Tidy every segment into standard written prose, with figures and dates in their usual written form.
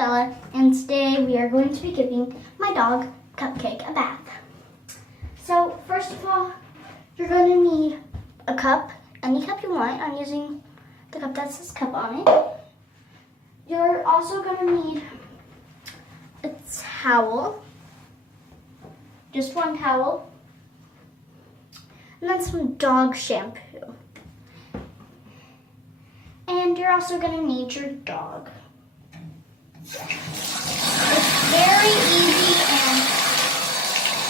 Bella, and today we are going to be giving my dog, Cupcake, a bath. So, first of all, you're going to need a cup, any cup you want. I'm using the cup that says cup on it. You're also going to need a towel, just one towel, and then some dog shampoo. And you're also going to need your dog. It's very easy and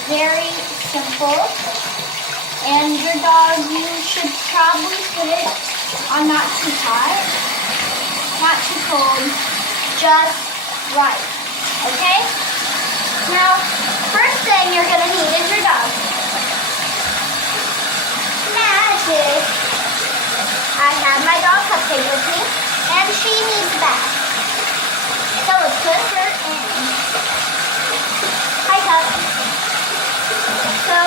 very simple. And your dog, you should probably put it on not too hot, not too cold, just right. Okay? Now, first thing you're going to need is your dog. Magic. I have my dog Cupcake with me, and she needs a bath. So let's put her in. Hi, Cup. So,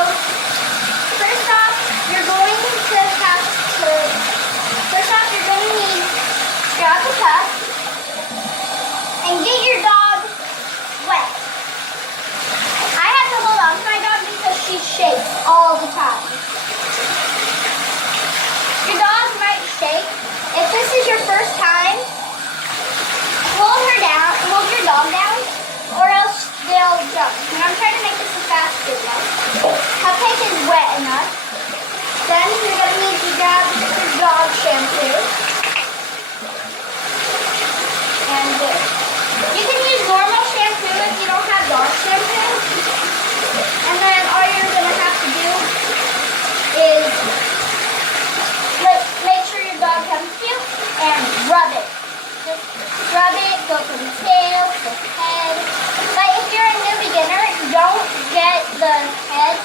first off, you're going to need to grab the cup and get your dog wet. I have to hold on to my dog because she shakes all the time. Your dog might shake. If this is your first time, hold your dog down, or else they'll jump. And I'm trying to make this a fast video. Cupcake is wet enough. Then you're going to need to grab your dog shampoo. And you can use normal shampoo if you don't have dog shampoo. And then all you're going to have to do is make sure your dog comes to you and rub it. Just rub it, go from the tail to the head. But if you're a new beginner, don't get the head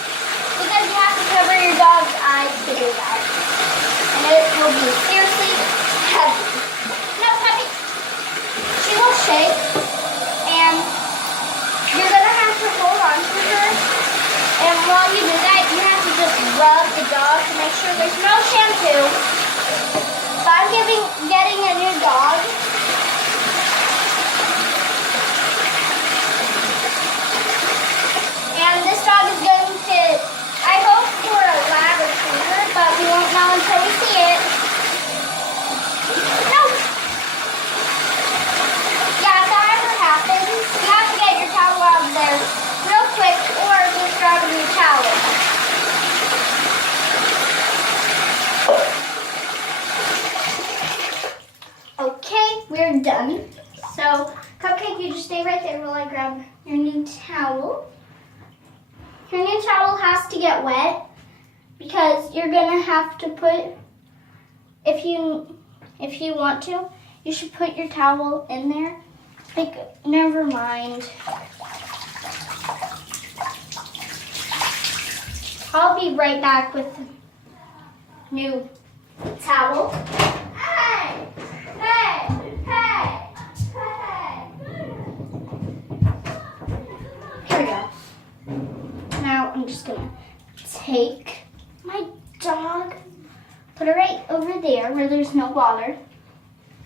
because you have to cover your dog's eyes to do that. And it will be seriously heavy. No, heavy. She will shake, and you're going to have to hold on to her. And while you do that, you have to just rub the dog to make sure there's no shampoo. So I'm getting a new dog. And this dog is going to, I hope for a lab retriever, but we won't know until we see it. No. Yeah, if that ever happens, you have to get your towel out of there real quick or just grab a new towel. Okay, we're done. So, Cupcake, you just stay right there while I grab your new towel. Your new towel has to get wet because you're gonna have to put, if you want to, you should put your towel in there. Like, never mind. I'll be right back with the new towel. Hey! Hey! Hey! Hey! Here we go. Now I'm just gonna take my dog, put her right over there where there's no water.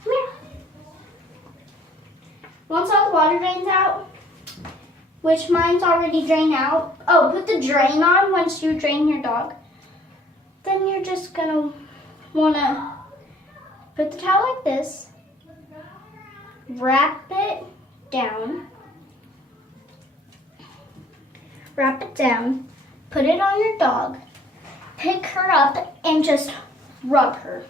Come here. Once all the water drains out, which mine's already drained out. Oh, put the drain on once you drain your dog. Then you're just gonna wanna put the towel like this, wrap it down, put it on your dog, pick her up, and just rub her.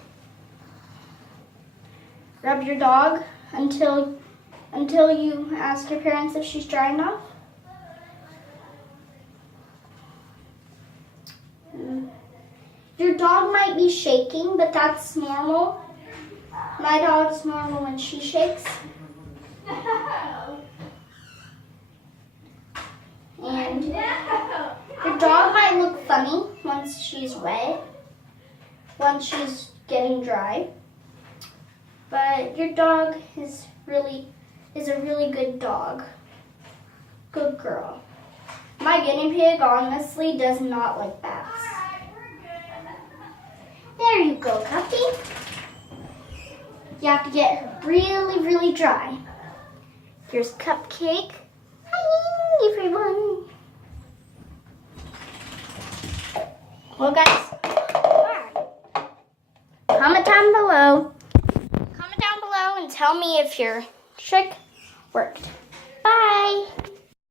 Rub your dog until you ask your parents if she's dry enough. Your dog might be shaking, but that's normal. My dog's normal when she shakes. And your dog might look funny once she's wet, once she's getting dry. But your dog is a really good dog. Good girl. My guinea pig honestly does not like baths. There you go, Cuppy. You have to get her really, really dry. Here's Cupcake. Hi, everyone. Well, guys, comment down below. Comment down below and tell me if your trick worked. Bye.